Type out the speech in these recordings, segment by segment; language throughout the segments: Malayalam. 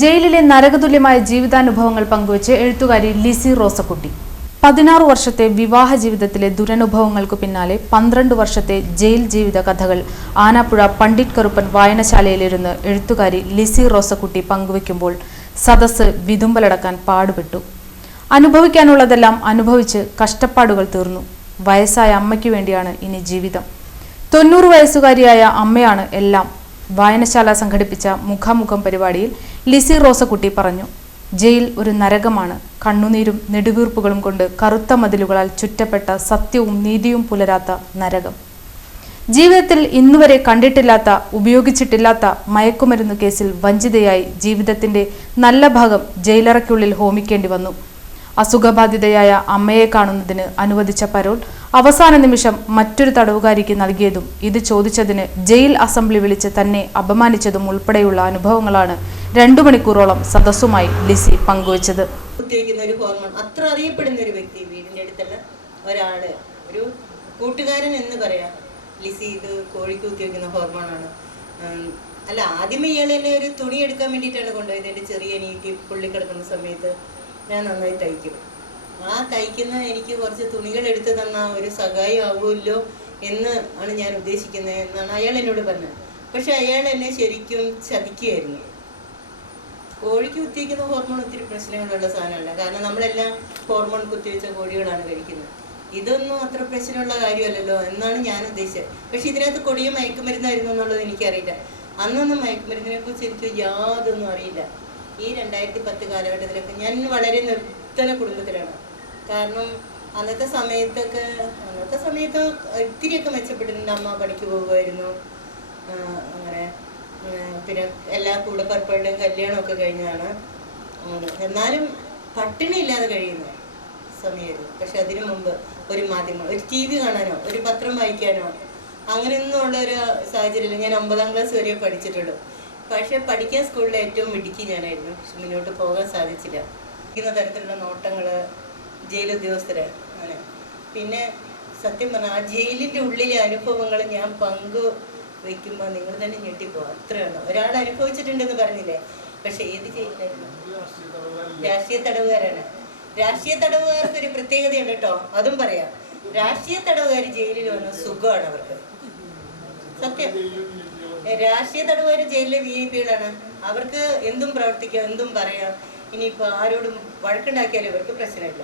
ജയിലിലെ നരകതുല്യമായ ജീവിതാനുഭവങ്ങൾ പങ്കുവച്ച് എഴുത്തുകാരി ലിസി റോസക്കുട്ടി. 16 വർഷത്തെ വിവാഹ ജീവിതത്തിലെ ദുരനുഭവങ്ങൾക്കു പിന്നാലെ 12 വർഷത്തെ ജയിൽ ജീവിത കഥകൾ ആനാപ്പുഴ പണ്ഡിറ്റ് കറുപ്പൻ വായനശാലയിലിരുന്ന് എഴുത്തുകാരി ലിസി റോസക്കുട്ടി പങ്കുവയ്ക്കുമ്പോൾ സദസ്സ് വിതുമ്പലടക്കാൻ പാടുപെട്ടു. അനുഭവിക്കാനുള്ളതെല്ലാം അനുഭവിച്ച് കഷ്ടപ്പാടുകൾ തീർന്നു. വയസ്സായ അമ്മയ്ക്കു വേണ്ടിയാണ് ഇനി ജീവിതം. 90 വയസ്സുകാരിയായ അമ്മയാണ് എല്ലാം. വായനശാല സംഘടിപ്പിച്ച മുഖാമുഖം പരിപാടിയിൽ ലിസി റോസക്കുട്ടി പറഞ്ഞു. ജയിൽ ഒരു നരകമാണ്. കണ്ണുനീരും നെടുവീർപ്പുകളും കൊണ്ട് കറുത്ത മതിലുകളാൽ ചുറ്റപ്പെട്ട സത്യവും നീതിയും പുലരാത്ത നരകം. ജീവിതത്തിൽ ഇന്നുവരെ കണ്ടിട്ടില്ലാത്ത, ഉപയോഗിച്ചിട്ടില്ലാത്ത മയക്കുമരുന്ന് കേസിൽ വഞ്ചിതയായി ജീവിതത്തിന്റെ നല്ല ഭാഗം ജയിലറയ്ക്കുള്ളിൽ ഹോമിക്കേണ്ടി വന്നു. അസുഖബാധിതയായ അമ്മയെ കാണുന്നതിന് അനുവദിച്ച പരോൾ അവസാന നിമിഷം മറ്റൊരു തടവുകാരിക്ക് നൽകിയതും ഇത് ചോദിച്ചതിന് ജയിൽ അസംബ്ലി വിളിച്ച് തന്നെ അപമാനിച്ചതും ഉൾപ്പെടെയുള്ള അനുഭവങ്ങളാണ് 2 മണിക്കൂറോളം സദസ്സുമായി ലിസി പങ്കുവച്ചത്. ഒരു ഹോർമോൺ അത്ര അറിയപ്പെടുന്ന ഒരു വ്യക്തി, വീടിന്റെ അടുത്തുള്ള ഒരാള്, ഒരു കൂട്ടുകാരൻ എന്ന് പറയാം, ലിസി ഇത് കോഴിക്ക് കുത്തിവെക്കുന്ന ഹോർമോണാണ്. അല്ല, ആദ്യമേ ഇയാളെ ഒരു തുണി എടുക്കാൻ വേണ്ടിയിട്ടാണ് കൊണ്ടുപോയത്. എൻ്റെ ചെറിയ അനിയത്തി പുള്ളി കിടക്കുന്ന സമയത്ത് ഞാൻ നന്നായി തയ്ക്കും. ആ തയ്ക്കുന്ന എനിക്ക് കുറച്ച് തുണികൾ എടുത്ത് തന്ന ഒരു സഹായം ആവുമല്ലോ എന്ന് ആണ് ഞാൻ ഉദ്ദേശിക്കുന്നത് എന്നാണ് അയാൾ എന്നോട് പറഞ്ഞത്. പക്ഷെ അയാൾ എന്നെ ശരിക്കും ചതിക്കുകയായിരുന്നു. കോഴിക്ക് കുത്തിവെക്കുന്ന ഹോർമോൺ ഒത്തിരി പ്രശ്നങ്ങളുള്ള സാധനമല്ല. കാരണം നമ്മളെല്ലാം ഹോർമോൺ കുത്തിവെച്ച കോഴികളാണ് കഴിക്കുന്നത്. ഇതൊന്നും അത്ര പ്രശ്നമുള്ള കാര്യമല്ലല്ലോ എന്നാണ് ഞാൻ ഉദ്ദേശിച്ചത്. പക്ഷെ ഇതിനകത്ത് കൊടിയ മയക്കുമരുന്നായിരുന്നു എന്നുള്ളത് എനിക്കറിയില്ല. അന്നൊന്നും മയക്കുമരുന്നിനെ കുറിച്ച് എനിക്ക് യാതൊന്നും അറിയില്ല. ഈ 2010 കാലഘട്ടത്തിലൊക്കെ ഞാൻ വളരെ നിർത്തന കുടുംബത്തിലാണ്. കാരണം അന്നത്തെ സമയത്ത് ഇത്തിരിയൊക്കെ മെച്ചപ്പെട്ടിട്ടുണ്ട്. അമ്മ പണിക്ക് പോകുമായിരുന്നു. അങ്ങനെ പിന്നെ എല്ലാ കൂടപ്പറപ്പുകളുടെയും കല്യാണമൊക്കെ കഴിഞ്ഞതാണ്. എന്നാലും പട്ടിണി ഇല്ലാതെ കഴിയുന്ന സമയമായിരുന്നു. പക്ഷെ അതിനു മുമ്പ് ഒരു മാധ്യമം, ഒരു TV കാണാനോ ഒരു പത്രം വായിക്കാനോ അങ്ങനെയൊന്നും ഉള്ള ഒരു സാഹചര്യമില്ല. ഞാൻ 9ാം ക്ലാസ് വരെ പഠിച്ചിട്ടുള്ളൂ. പക്ഷെ പഠിക്കാൻ സ്കൂളിലെ ഏറ്റവും മിടുക്കി ഞാനായിരുന്നു. പക്ഷെ മുന്നോട്ട് പോകാൻ സാധിച്ചില്ല. ഇന്ന തരത്തിലുള്ള നോട്ടങ്ങള് ജയിലുദ്യോഗസ്ഥര് അങ്ങനെ. പിന്നെ സത്യം പറഞ്ഞാൽ ആ ജയിലിൻ്റെ ഉള്ളിലെ അനുഭവങ്ങൾ ഞാൻ പങ്കുവയ്ക്കുമ്പോൾ നിങ്ങൾ തന്നെ ഞെട്ടിപ്പോ. അത്രയാണ്. ഒരാൾ അനുഭവിച്ചിട്ടുണ്ടെന്ന് പറഞ്ഞില്ലേ. പക്ഷെ ഏത് ജയിലായിരുന്നു? രാഷ്ട്രീയ തടവുകാരാണ്. രാഷ്ട്രീയ തടവുകാർക്ക് ഒരു പ്രത്യേകതയുണ്ട് കേട്ടോ, അതും പറയാം. രാഷ്ട്രീയ തടവുകാർ ജയിലിൽ വന്ന സുഖമാണ് അവർക്ക്. സത്യം. രാഷ്ട്രീയ തടവുകാർ ജയിലിലെ VIP-കളാണ്. അവർക്ക് എന്തും പ്രവർത്തിക്കാം, എന്തും പറയാം. ഇനിയിപ്പോൾ ആരോടും വഴക്കുണ്ടാക്കിയാലും അവർക്ക് പ്രശ്നമില്ല.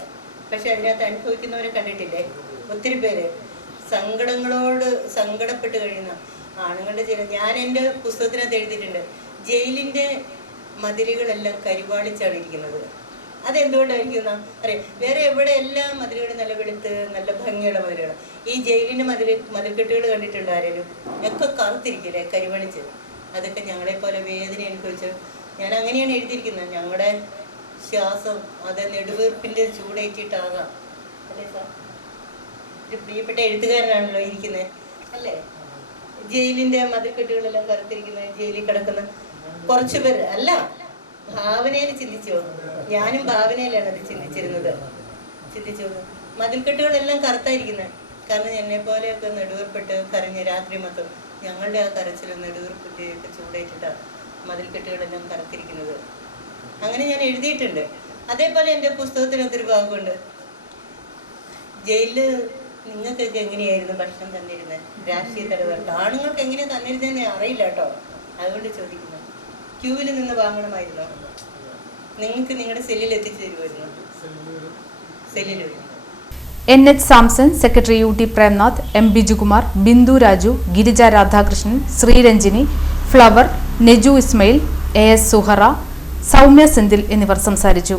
പക്ഷെ അതിനകത്ത് അനുഭവിക്കുന്നവരെ കണ്ടിട്ടില്ലേ? ഒത്തിരി പേര് സങ്കടപ്പെട്ട് കഴിയുന്ന ആണുങ്ങളുടെ ഞാൻ എൻ്റെ പുസ്തകത്തിനകത്ത് എഴുതിയിട്ടുണ്ട്, ജയിലിൻ്റെ മതിലുകളെല്ലാം കരിവാളിച്ചാണ് ഇരിക്കുന്നത്. അതെന്തുകൊണ്ടായിരിക്കും അറിയാം? വേറെ എവിടെ എല്ലാ മതിലുകളും നല്ല വെളുത്ത് നല്ല ഭംഗിയുള്ള മതിലുകൾ. ഈ ജയിലിൻ്റെ മതിൽക്കെട്ടുകൾ കണ്ടിട്ടുണ്ട് ആരെങ്കിലും? ഒക്കെ കറുത്തിരിക്കില്ലേ, കരിവളിച്ച്. അതൊക്കെ ഞങ്ങളെപ്പോലെ വേദന അനുഭവിച്ച് ഞാൻ അങ്ങനെയാണ് എഴുതിയിരിക്കുന്നത്. ഞങ്ങളുടെ ശ്വാസം അത് നെടുവീർപ്പിൻ്റെ ചൂടേറ്റിട്ടാകാം അല്ലേ സാർ? ഒരു പ്രിയപ്പെട്ട എഴുത്തുകാരനാണല്ലോ ഇരിക്കുന്നത് അല്ലേ? ജയിലിൻ്റെ മതിൽക്കെട്ടുകളെല്ലാം കറുത്തിരിക്കുന്നത്, ജയിലിൽ കിടക്കുന്ന കുറച്ചു പേര് അല്ല, ഭാവനയിൽ ചിന്തിച്ചോ? ഞാനും ഭാവനയിലാണ് അത് ചിന്തിച്ചിരുന്നത്. ചിന്തിച്ചോ? മതിൽക്കെട്ടുകളെല്ലാം കറുത്തായിരിക്കുന്നത്. കാരണം എന്നെ പോലെയൊക്കെ നെടുവീർപ്പിട്ട് കരഞ്ഞ രാത്രി മൊത്തം ഞങ്ങളുടെ ആ കരച്ചിലും നെടുവീർപ്പിട്ടൊക്കെ ചൂടേറ്റിട്ടാണ് മതിൽക്കെട്ടുകളെല്ലാം കറുത്തിരിക്കുന്നത്. അങ്ങനെ ഞാൻ എഴുതിയിട്ടുണ്ട്. അതേപോലെ എൻ്റെ പുസ്തകത്തിനൊത്തിരി ഭാഗമുണ്ട്. ജയിലിൽ നിങ്ങൾക്കൊക്കെ എങ്ങനെയായിരുന്നു ഭക്ഷണം തന്നിരുന്നത്? രാഷ്ട്രീയ തടവുകാർക്ക് ആണുങ്ങൾക്ക് എങ്ങനെയാണ് തന്നിരുന്നതെന്ന് അറിയില്ല കേട്ടോ, അതുകൊണ്ട് ചോദിക്കുന്നു. ക്യൂവിൽ നിന്ന് വാങ്ങണമായിരുന്നോ? നിങ്ങൾക്ക് നിങ്ങളുടെ സെല്ലിൽ എത്തിച്ചു തരുമായിരുന്നു? സെല്ലിൽ വരും. NH Samson, secretary UT Premnath, M Bijukumar, Bindu Raju, Girija Radhakrishnan, Sriranjini, flower, Neju Ismail, AS Suhara, Soumya Senthil എന്നിവർ സംസാരിച്ചു.